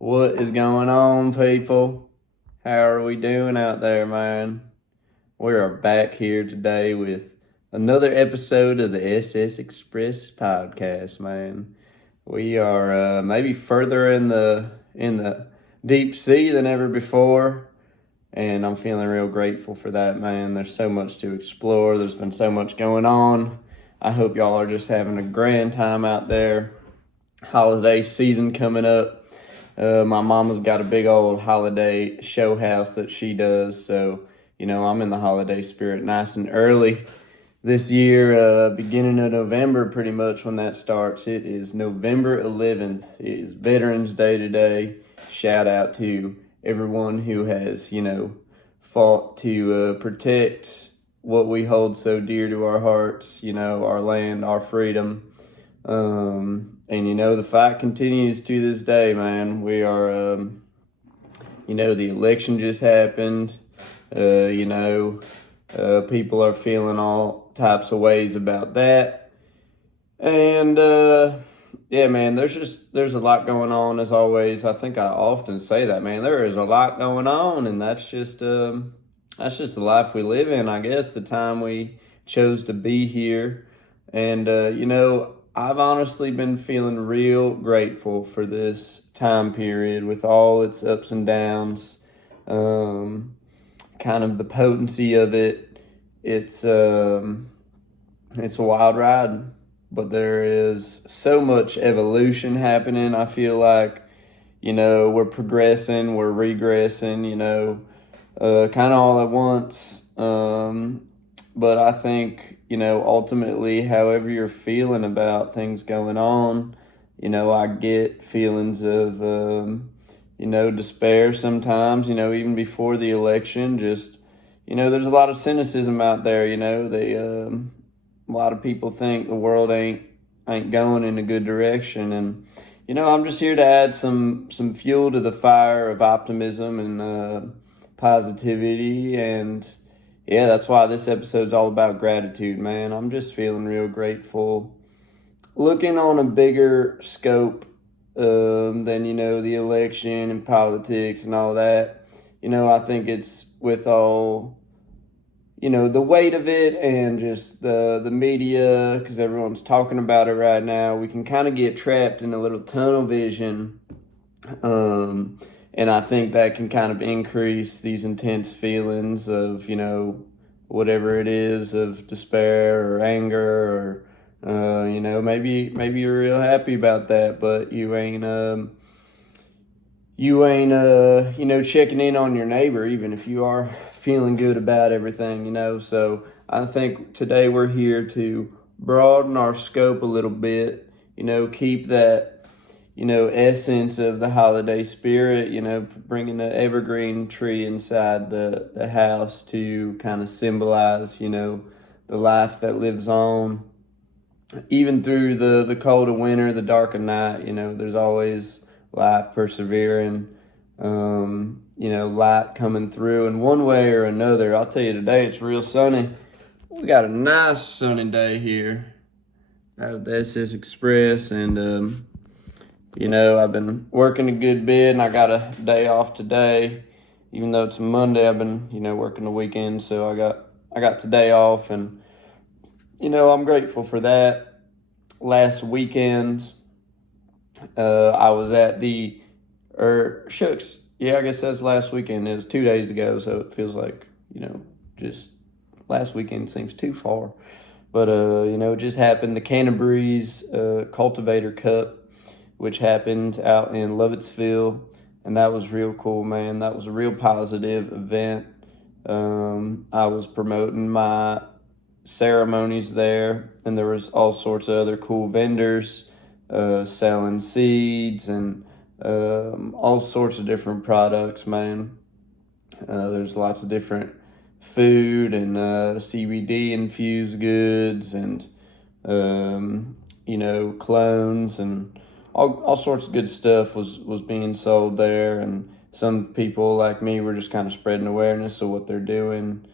What is going on, people? How are we doing out there, man? We are back here today with another episode of the SS Express podcast, man. We are maybe further in the deep sea than ever before, and I'm feeling real grateful for that, man. There's so much to explore. There's been so much going on. I hope y'all are just having a grand time out there. Holiday season coming up. My mama's got a big old holiday show house that she does, so I'm in the holiday spirit nice and early this year, beginning of November, pretty much when that starts. It is November 11th. It is Veterans Day today. Shout out to everyone who has, fought to protect what we hold so dear to our hearts, our land, our freedom. And the fight continues to this day, man. We are, the election just happened. People are feeling all types of ways about that. And, yeah, man, there's a lot going on as always. I think I often say that, man. There is a lot going on, and that's just the life we live in, I guess, the time we chose to be here. And, I've honestly been feeling real grateful for this time period with all its ups and downs, kind of the potency of it. It's a wild ride, but there is so much evolution happening. I feel like, we're progressing, we're regressing, kind of all at once. But I think, ultimately, however you're feeling about things going on, I get feelings of, despair sometimes, even before the election. Just, there's a lot of cynicism out there, a lot of people think the world ain't going in a good direction. And, I'm just here to add some fuel to the fire of optimism and positivity. And yeah, that's why this episode's all about gratitude, man. I'm just feeling real grateful. Looking on a bigger scope than, the election and politics and all that, I think it's with all, the weight of it and just the media, because everyone's talking about it right now, we can kind of get trapped in a little tunnel vision. And I think that can kind of increase these intense feelings of, whatever it is, of despair or anger or, maybe you're real happy about that, but you ain't, checking in on your neighbor, even if you are feeling good about everything, So I think today we're here to broaden our scope a little bit, keep that, essence of the holiday spirit, bringing the evergreen tree inside the house to kind of symbolize, the life that lives on. Even through the cold of winter, the dark of night, there's always life persevering, light coming through in one way or another. I'll tell you, today it's real sunny. We got a nice sunny day here at the SS Express, and I've been working a good bit, and I got a day off today. Even though it's a Monday, I've been, working the weekend, so I got today off, and, I'm grateful for that. Last weekend, I was at shucks, yeah, I guess that's last weekend. It was 2 days ago, so it feels like, just last weekend seems too far. But, it just happened. The Canterbury's Cultivator Cup, which happened out in Lovettsville, and that was real cool, man. That was a real positive event. I was promoting my ceremonies there, and there was all sorts of other cool vendors selling seeds and all sorts of different products, man. There's lots of different food and CBD infused goods and clones and all sorts of good stuff was being sold there. And some people like me were just kind of spreading awareness of what they're doing.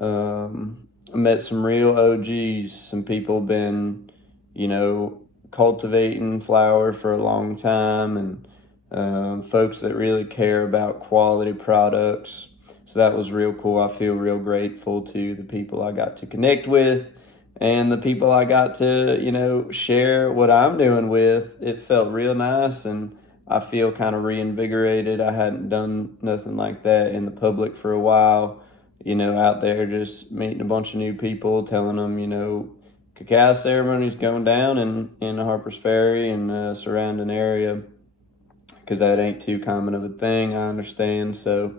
I met some real OGs. Some people been cultivating flower for a long time, and folks that really care about quality products. So that was real cool. I feel real grateful to the people I got to connect with and the people I got to, share what I'm doing with. It felt real nice, and I feel kind of reinvigorated. I hadn't done nothing like that in the public for a while, out there just meeting a bunch of new people, telling them, cacao ceremony's going down in Harpers Ferry and surrounding area, because that ain't too common of a thing, I understand. So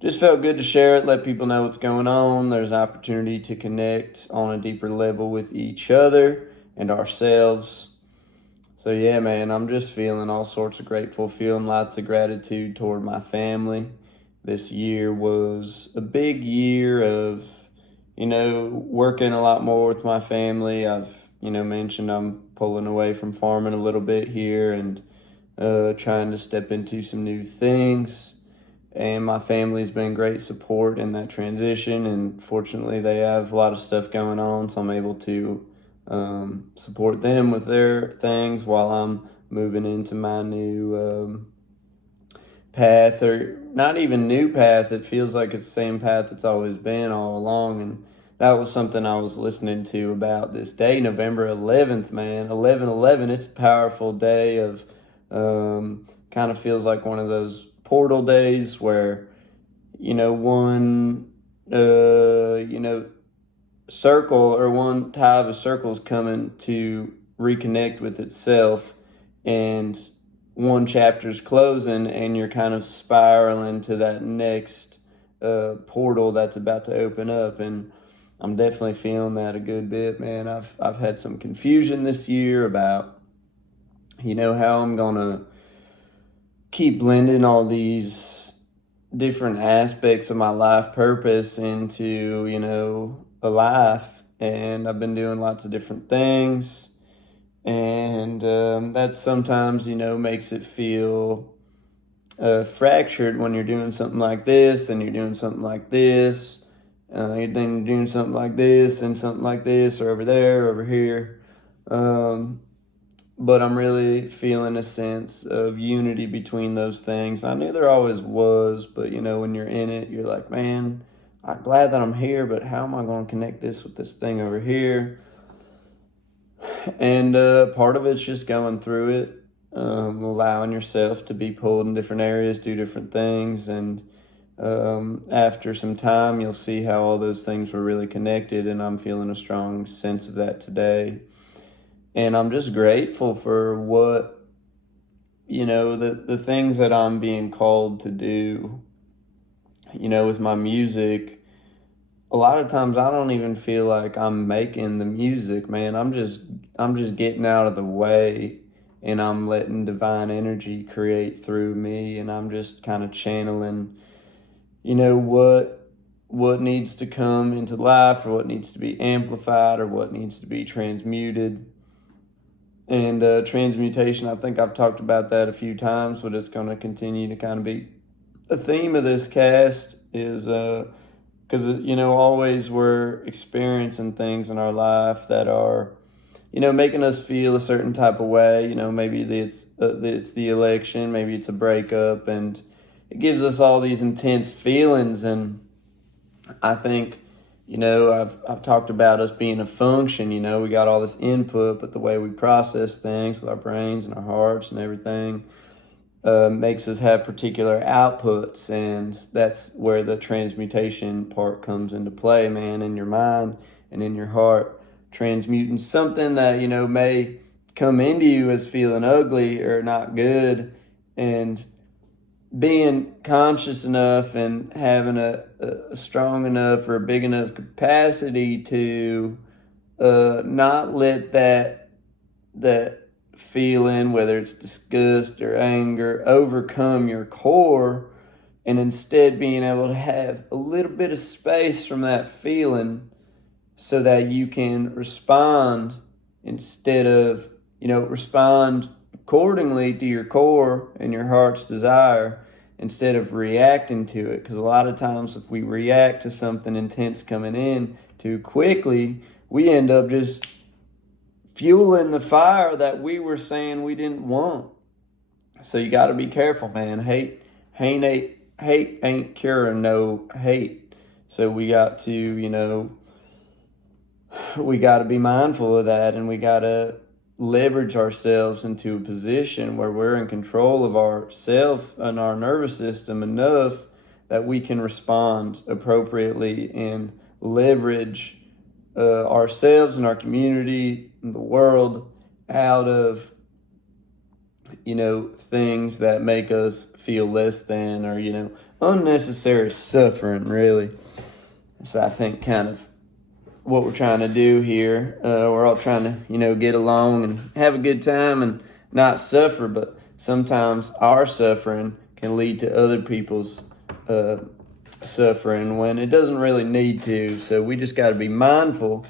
just felt good to share it, let people know what's going on. There's an opportunity to connect on a deeper level with each other and ourselves. So yeah, man, I'm just feeling all sorts of grateful, feeling lots of gratitude toward my family. This year was a big year of, working a lot more with my family. I've, mentioned I'm pulling away from farming a little bit here and trying to step into some new things. And my family's been great support in that transition, and fortunately they have a lot of stuff going on, so I'm able to support them with their things while I'm moving into my new path, or not even new path. It feels like it's the same path it's always been all along. And that was something I was listening to about this day, November 11th, man. 11/11, it's a powerful day of kind of feels like one of those portal days where, one, circle, or one tie of a circle is coming to reconnect with itself, and one chapter's closing, and you're kind of spiraling to that next portal that's about to open up. And I'm definitely feeling that a good bit, man. I've had some confusion this year about, how I'm gonna keep blending all these different aspects of my life purpose into, a life. And I've been doing lots of different things. And that sometimes, makes it feel fractured when you're doing something like this, then you're doing something like this, then you're doing something like this, and something like this, or over there, over here. But I'm really feeling a sense of unity between those things. I knew there always was, but when you're in it, you're like, man, I'm glad that I'm here, but how am I going to connect this with this thing over here? And part of it's just going through it, allowing yourself to be pulled in different areas, do different things. And after some time, you'll see how all those things were really connected. And I'm feeling a strong sense of that today. And I'm just grateful for what, the things that I'm being called to do, with my music. A lot of times I don't even feel like I'm making the music, man. I'm just getting out of the way, and I'm letting divine energy create through me, and I'm just kind of channeling, what needs to come into life, or what needs to be amplified, or what needs to be transmuted. And transmutation, I think I've talked about that a few times, but it's going to continue to kind of be the theme of this cast, is because, always we're experiencing things in our life that are, making us feel a certain type of way. Maybe it's the election, maybe it's a breakup, and it gives us all these intense feelings. And I think, I've talked about us being a function. We got all this input, but the way we process things with our brains and our hearts and everything makes us have particular outputs. And that's where the transmutation part comes into play, man, in your mind and in your heart. Transmuting something that, may come into you as feeling ugly or not good, and being conscious enough and having a strong enough or a big enough capacity to not let that feeling, whether it's disgust or anger, overcome your core, and instead being able to have a little bit of space from that feeling so that you can respond instead of, respond accordingly to your core and your heart's desire instead of reacting to it. Because a lot of times if we react to something intense coming in too quickly, we end up just fueling the fire that we were saying we didn't want. So you got to be careful, man. Hate ain't curing no hate. So we got to, we got to be mindful of that, and we got to leverage ourselves into a position where we're in control of ourself and our nervous system enough that we can respond appropriately and leverage ourselves and our community and the world out of things that make us feel less than, or unnecessary suffering, really. So I think kind of what we're trying to do here. We're all trying to, get along and have a good time and not suffer, but sometimes our suffering can lead to other people's suffering when it doesn't really need to. So we just got to be mindful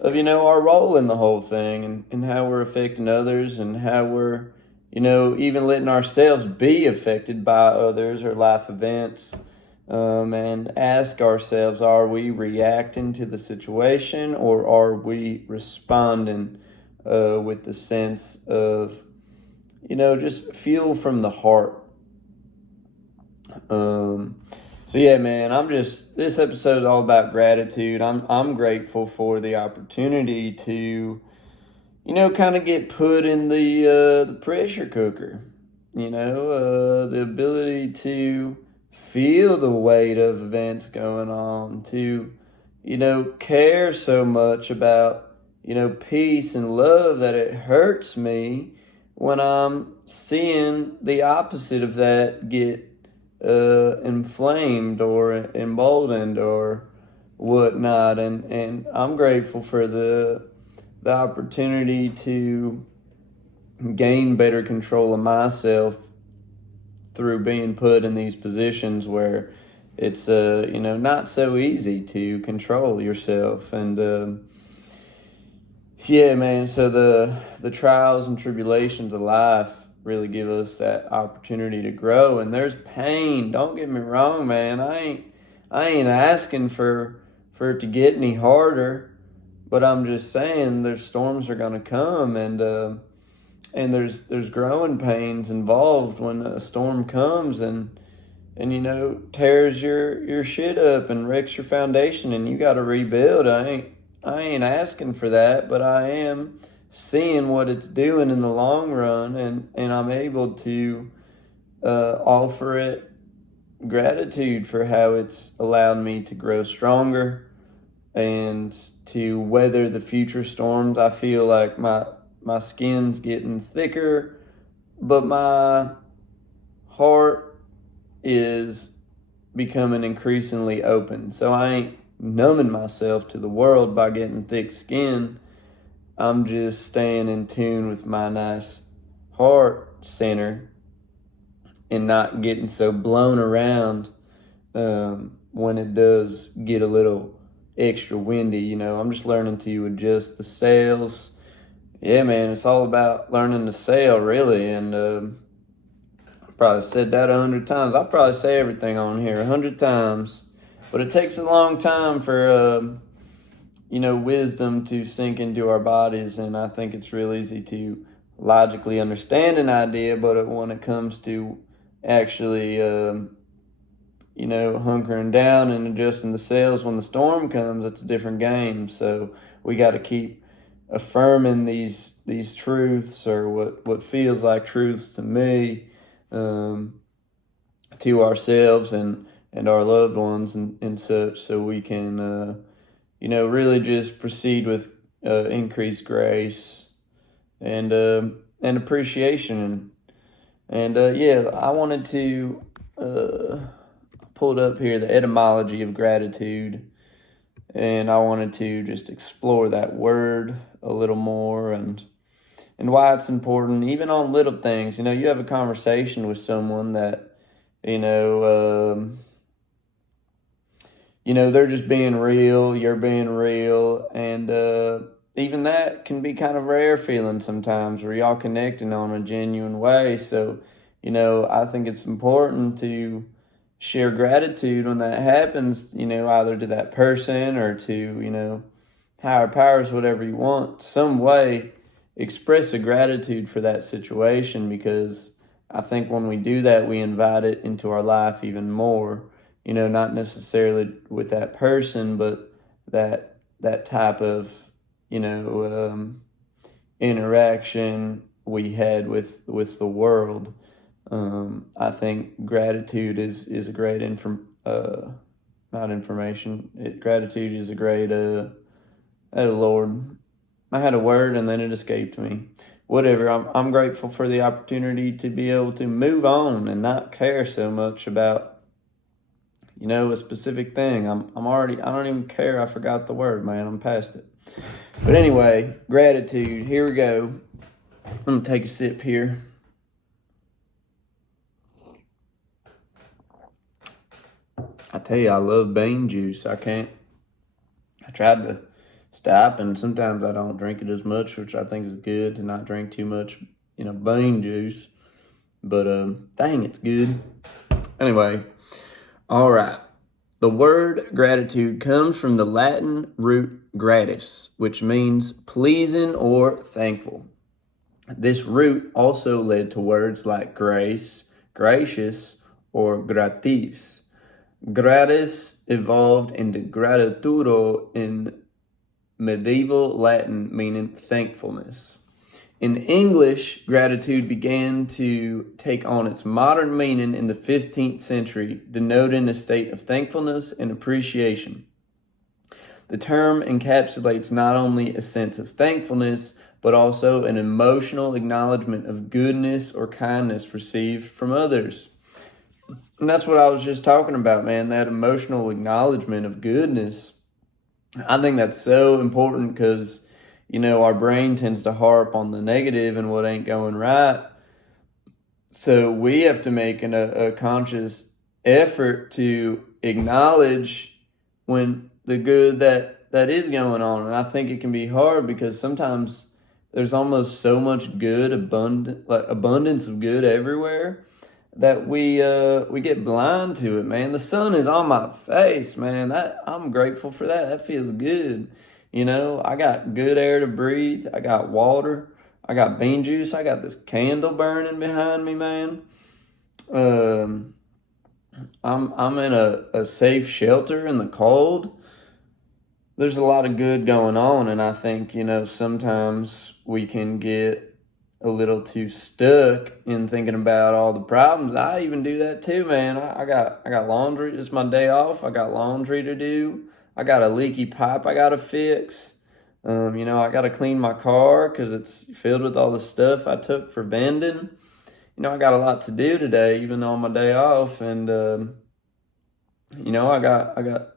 of, our role in the whole thing, and how we're affecting others, and how we're, even letting ourselves be affected by others or life events. And ask ourselves, are we reacting to the situation, or are we responding with the sense of, just fuel from the heart? So yeah, man, this episode is all about gratitude. I'm grateful for the opportunity to, kind of get put in the pressure cooker, the ability to feel the weight of events going on, to, care so much about, peace and love that it hurts me when I'm seeing the opposite of that get inflamed or emboldened or whatnot. And I'm grateful for the opportunity to gain better control of myself through being put in these positions where it's not so easy to control yourself. And yeah, man, so the trials and tribulations of life really give us that opportunity to grow. And there's pain, don't get me wrong, man. I ain't asking for it to get any harder, but I'm just saying there's storms are gonna come, and there's growing pains involved when a storm comes and tears your shit up and wrecks your foundation, and you got to rebuild. I ain't asking for that, but I am seeing what it's doing in the long run, and I'm able to offer it gratitude for how it's allowed me to grow stronger and to weather the future storms. I feel like my skin's getting thicker, but my heart is becoming increasingly open. So I ain't numbing myself to the world by getting thick skin. I'm just staying in tune with my nice heart center and not getting so blown around when it does get a little extra windy. I'm just learning to adjust the sails. Yeah, man, it's all about learning to sail, really. And I probably said that 100 times. I'll probably say everything on here 100 times. But it takes a long time for, wisdom to sink into our bodies. And I think it's real easy to logically understand an idea, but when it comes to actually, hunkering down and adjusting the sails when the storm comes, it's a different game. So we got to keep affirming these truths, or what feels like truths to me, to ourselves and our loved ones and such, so we can really just proceed with increased grace and appreciation. And I wanted to pulled up here the etymology of gratitude, and I wanted to just explore that word a little more, and why it's important, even on little things. You have a conversation with someone that, they're just being real, you're being real, and even that can be kind of rare feeling sometimes, where y'all connecting on a genuine way. So, I think it's important to share gratitude when that happens, either to that person or to, higher powers, whatever you want, some way express a gratitude for that situation, because I think when we do that, we invite it into our life even more. Not necessarily with that person, but that type of interaction we had with the world. I think gratitude is a great not information. Gratitude is a great. Oh Lord, I had a word and then it escaped me. Whatever. I'm grateful for the opportunity to be able to move on and not care so much about a specific thing. I don't even care. I forgot the word, man. I'm past it. But anyway, gratitude. Here we go. I'm gonna take a sip here. I tell you, I love bean juice. I tried to stop, and sometimes I don't drink it as much, which I think is good to not drink too much, bean juice. But dang, it's good. Anyway, all right. The word gratitude comes from the Latin root gratis, which means pleasing or thankful. This root also led to words like grace, gracious, or gratis. Gratis evolved into gratitudo in medieval Latin, meaning thankfulness. In English, gratitude began to take on its modern meaning in the 15th century, denoting a state of thankfulness and appreciation. The term encapsulates not only a sense of thankfulness, but also an emotional acknowledgement of goodness or kindness received from others. And that's what I was just talking about, man, that emotional acknowledgement of goodness. I think that's so important because, our brain tends to harp on the negative and what ain't going right. So we have to make a conscious effort to acknowledge when the good that is going on. And I think it can be hard because sometimes there's almost so much good, abundance of good everywhere that we get blind to it, man. The sun is on my face, man. I'm grateful for that. That feels good. I got good air to breathe. I got water. I got bean juice. I got this candle burning behind me, man. I'm in a safe shelter in the cold. There's a lot of good going on, and I think, sometimes we can get a little too stuck in thinking about all the problems. I even do that too, man. I got laundry. It's my day off. I got laundry to do. I got a leaky pipe I got to fix. I got to clean my car because it's filled with all the stuff I took for vending. I got a lot to do today, even on my day off. And, I got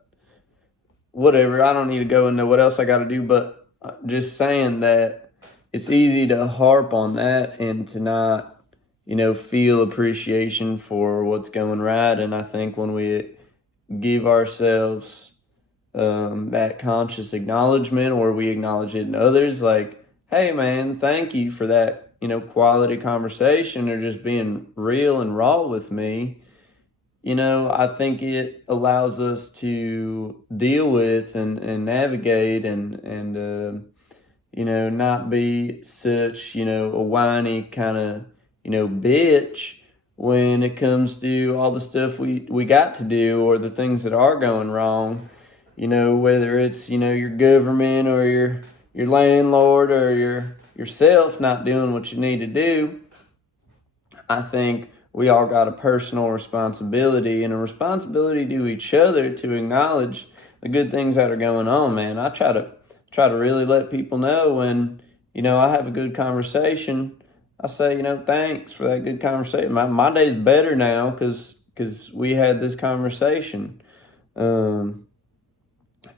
whatever. I don't need to go into what else I got to do, but just saying that it's easy to harp on that and to not, feel appreciation for what's going right. And I think when we give ourselves that conscious acknowledgement, or we acknowledge it in others, like, hey man, thank you for that, quality conversation, or just being real and raw with me. I think it allows us to deal with and navigate and not be such, a whiny kind of, bitch when it comes to all the stuff we got to do, or the things that are going wrong. Whether it's, your government or your landlord or yourself not doing what you need to do. I think we all got a personal responsibility and a responsibility to each other to acknowledge the good things that are going on, man. I try to really let people know when, I have a good conversation. I say, thanks for that good conversation. My day's better now because we had this conversation.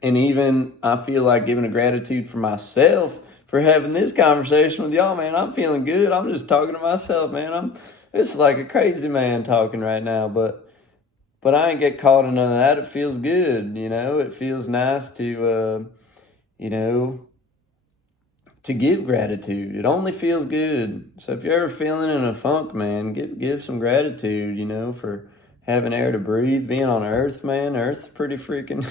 And even I feel like giving a gratitude for myself for having this conversation with y'all, man. I'm feeling good. I'm just talking to myself, man. It's like a crazy man talking right now, but I ain't get caught in none of that. It feels good, It feels nice to, to give gratitude. It only feels good. So if you're ever feeling in a funk, man, give some gratitude, for having air to breathe, being on Earth, man. Earth's pretty freaking...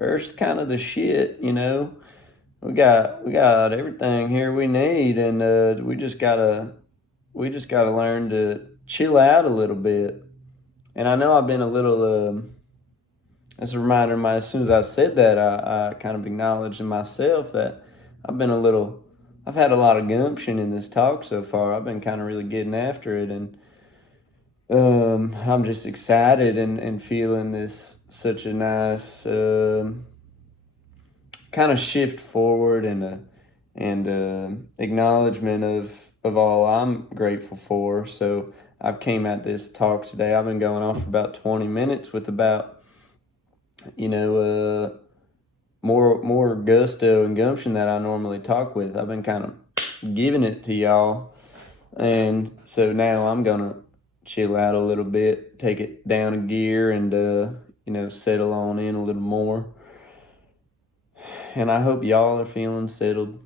Earth's kind of the shit, We got everything here we need, and we just gotta learn chill out a little bit. And I know I've been a little, as a reminder, as soon as I said that, I kind of acknowledged in myself that I've had a lot of gumption in this talk so far. I've been kind of really getting after it, and I'm just excited and feeling such a nice kind of shift forward and acknowledgement of all I'm grateful for. So I've came at this talk today. I've been going on for about 20 minutes with about, more gusto and gumption that I normally talk with. I've been kind of giving it to y'all. And so now I'm going to chill out a little bit, take it down a gear, and, settle on in a little more. And I hope y'all are feeling settled.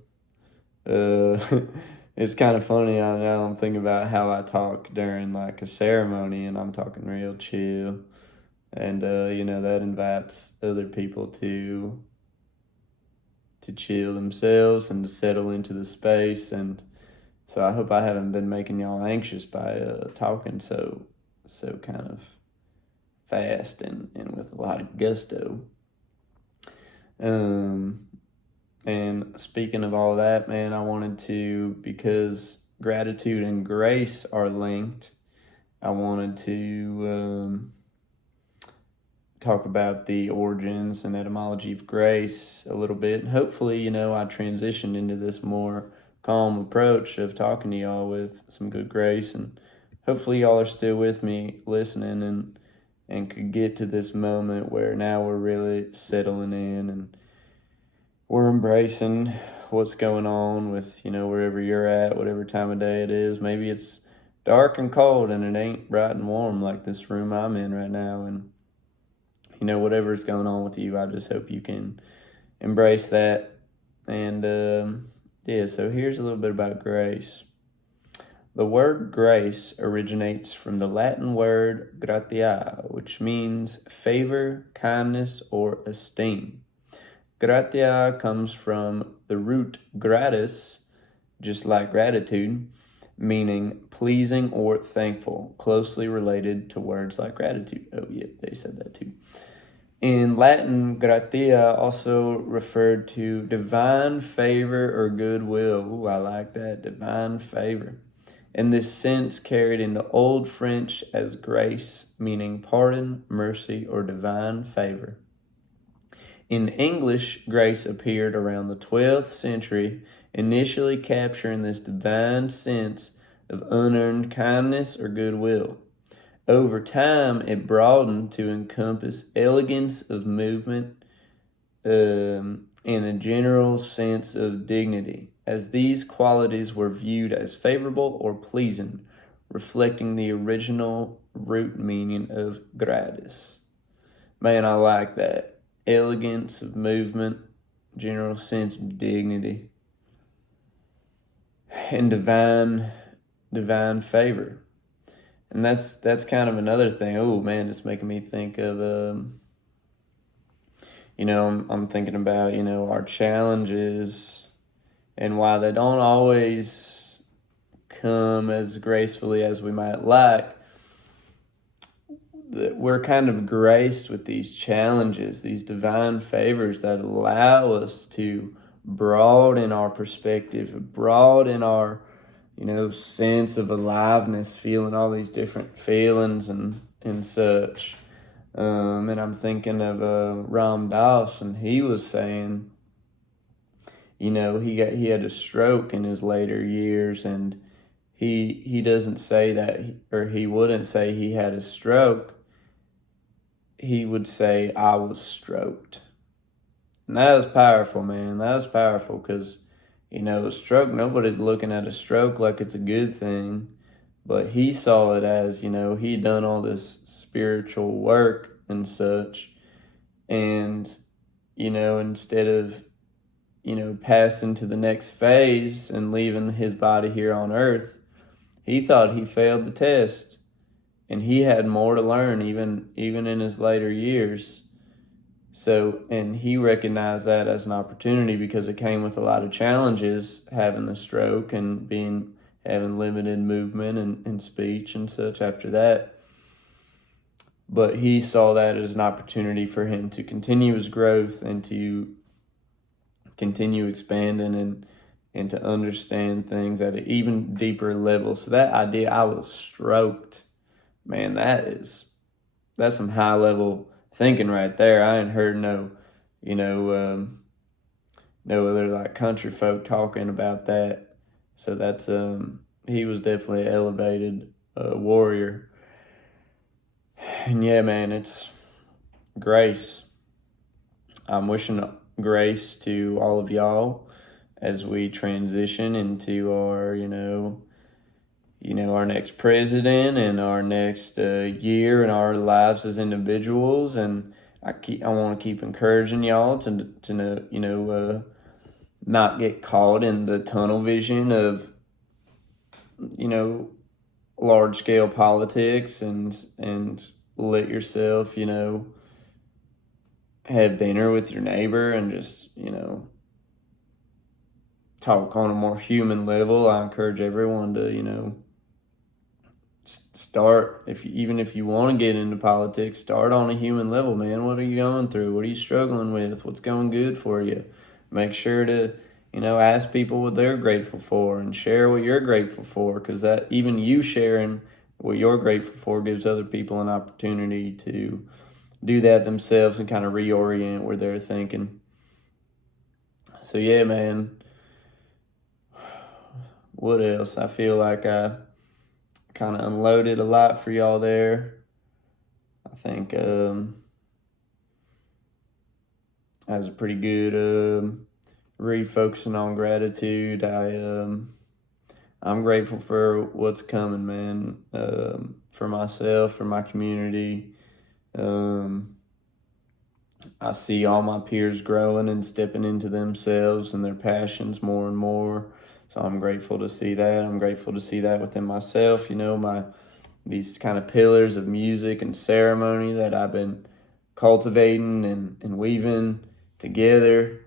It's kind of funny. Now I'm thinking about how I talk during like a ceremony, and I'm talking real chill. And, that invites other people to chill themselves and to settle into the space. And so I hope I haven't been making y'all anxious by talking so kind of fast and with a lot of gusto. And speaking of all that, man, I wanted to, because gratitude and grace are linked, I wanted to talk about the origins and etymology of grace a little bit. And hopefully, I transitioned into this more calm approach of talking to y'all with some good grace. And hopefully y'all are still with me listening and could get to this moment where now we're really settling in and we're embracing what's going on with, wherever you're at, whatever time of day it is. Maybe it's dark and cold and it ain't bright and warm like this room I'm in right now. And, whatever's going on with you, I just hope you can embrace that. And, so here's a little bit about grace. The word grace originates from the Latin word gratia, which means favor, kindness, or esteem. Gratia comes from the root gratis, just like gratitude, meaning pleasing or thankful, closely related to words like gratitude. Oh, yeah, they said that too. In Latin, gratia also referred to divine favor or goodwill. Ooh, I like that, divine favor. In this sense, carried into Old French as grace, meaning pardon, mercy, or divine favor. In English, grace appeared around the 12th century, initially capturing this divine sense of unearned kindness or goodwill. Over time, it broadened to encompass elegance of movement and a general sense of dignity, as these qualities were viewed as favorable or pleasing, reflecting the original root meaning of gratis. Man, I like that. Elegance of movement, general sense of dignity, and divine favor. And that's kind of another thing. Oh man, it's making me think of I'm thinking about our challenges and why they don't always come as gracefully as we might like. That we're kind of graced with these challenges, these divine favors that allow us to broaden our perspective, broaden our sense of aliveness, feeling all these different feelings and such. And I'm thinking of Ram Dass, and he was saying, he had a stroke in his later years, and he doesn't say that, or he wouldn't say he had a stroke. He would say, I was stroked. And that was powerful, man. That was powerful because, a stroke, nobody's looking at a stroke like it's a good thing. But he saw it as, he'd done all this spiritual work and such. And, instead of, passing to the next phase and leaving his body here on earth, he thought he failed the test. And he had more to learn even in his later years. So, and he recognized that as an opportunity because it came with a lot of challenges, having the stroke and being having limited movement and speech and such after that. But he saw that as an opportunity for him to continue his growth and to continue expanding and to understand things at an even deeper level. So that idea, I was stoked. Man, that's some high level thinking right there. I ain't heard no other like country folk talking about that. So that's he was definitely an elevated warrior. And yeah, man, it's grace. I'm wishing grace to all of y'all as we transition into our, our next president and our next year in our lives as individuals. And I want to keep encouraging y'all to not get caught in the tunnel vision of, large scale politics and let yourself, have dinner with your neighbor and just, talk on a more human level. I encourage everyone to, start, even if you want to get into politics, start on a human level, man. What are you going through? What are you struggling with? What's going good for you? Make sure to, ask people what they're grateful for and share what you're grateful for, because that even you sharing what you're grateful for gives other people an opportunity to do that themselves and kind of reorient where they're thinking. So yeah, man. What else? I feel like I kind of unloaded a lot for y'all there. I think that was a pretty good refocusing on gratitude. I'm grateful for what's coming, man. For myself, for my community. I see all my peers growing and stepping into themselves and their passions more and more. So I'm grateful to see that. I'm grateful to see that within myself. These kind of pillars of music and ceremony that I've been cultivating and weaving together.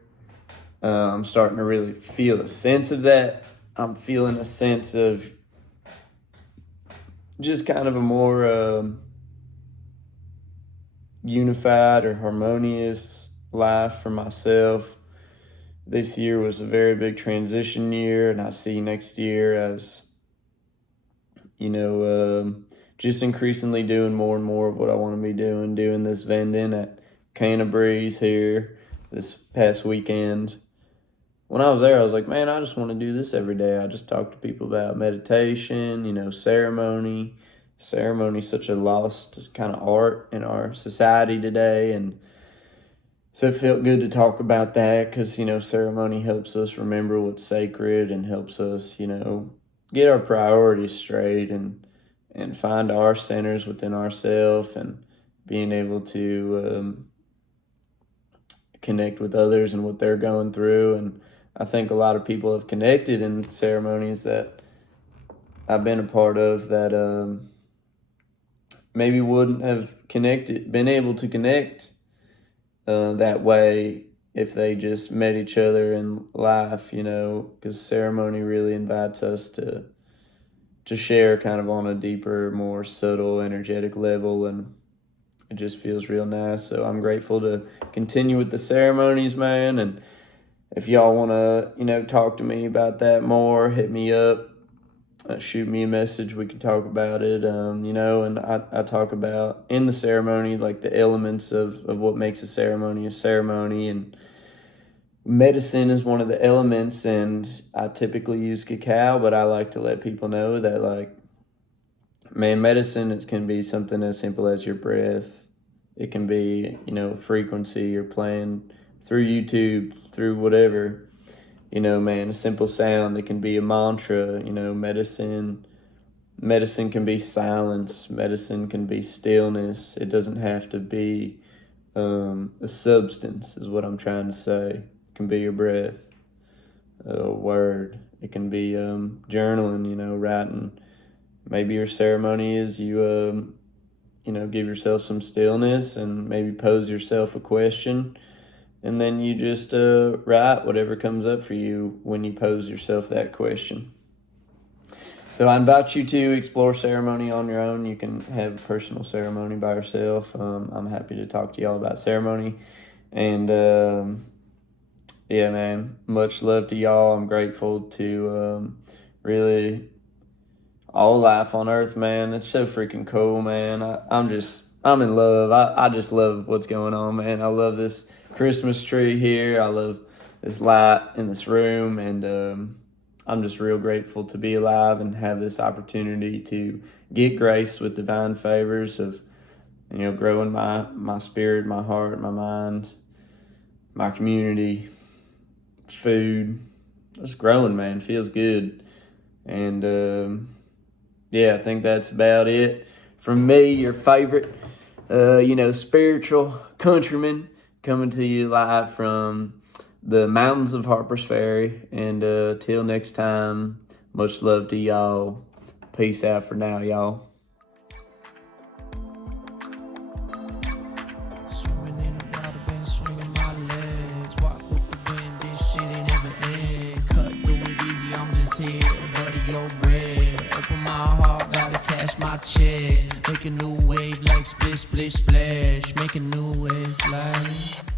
I'm starting to really feel a sense of that. I'm feeling a sense of just kind of a more unified or harmonious life for myself. This year was a very big transition year, and I see next year as, just increasingly doing more and more of what I want to be doing this vending at Canna Breeze here this past weekend. When I was there, I was like, man, I just want to do this every day. I just talk to people about meditation, ceremony. Ceremony is such a lost kind of art in our society today, and so it felt good to talk about that because, ceremony helps us remember what's sacred and helps us, get our priorities straight and find our centers within ourselves and being able to connect with others and what they're going through. And I think a lot of people have connected in ceremonies that I've been a part of that maybe wouldn't have been able to connect that way if they just met each other in life, because ceremony really invites us to share kind of on a deeper, more subtle, energetic level, and it just feels real nice. So I'm grateful to continue with the ceremonies, man, and if y'all want to, talk to me about that more, hit me up, shoot me a message. We can talk about it, and I talk about in the ceremony, like the elements of what makes a ceremony, and medicine is one of the elements, and I typically use cacao, but I like to let people know that, like, man, medicine, it can be something as simple as your breath. It can be, frequency you're playing through YouTube, through whatever. Man, a simple sound. It can be a mantra. Medicine can be silence. Medicine can be stillness. It doesn't have to be a substance, is what I'm trying to say. It can be your breath, a word. It can be journaling, writing. Maybe your ceremony is you, give yourself some stillness and maybe pose yourself a question. And then you just write whatever comes up for you when you pose yourself that question. So I invite you to explore ceremony on your own. You can have a personal ceremony by yourself. I'm happy to talk to y'all about ceremony. And yeah, man, much love to y'all. I'm grateful to really all life on earth, man. It's so freaking cool, man. I'm in love. I just love what's going on, man. I love this Christmas tree here. I love this light in this room, and I'm just real grateful to be alive and have this opportunity to get graced with divine favors of, growing my spirit, my heart, my mind, my community, food. It's growing, man. Feels good. And yeah, I think that's about it from me, your favorite, spiritual countryman, coming to you live from the mountains of Harpers Ferry. And till next time, much love to y'all. Peace out for now, y'all. Swimming in the water, been swinging my legs. Walk with the wind, this shit ain't never end. Cut through it easy, I'm just here. Butter your bread. Open my heart, about to cash my checks. Make a new wave like splish, splish, splash. Make a new waves like.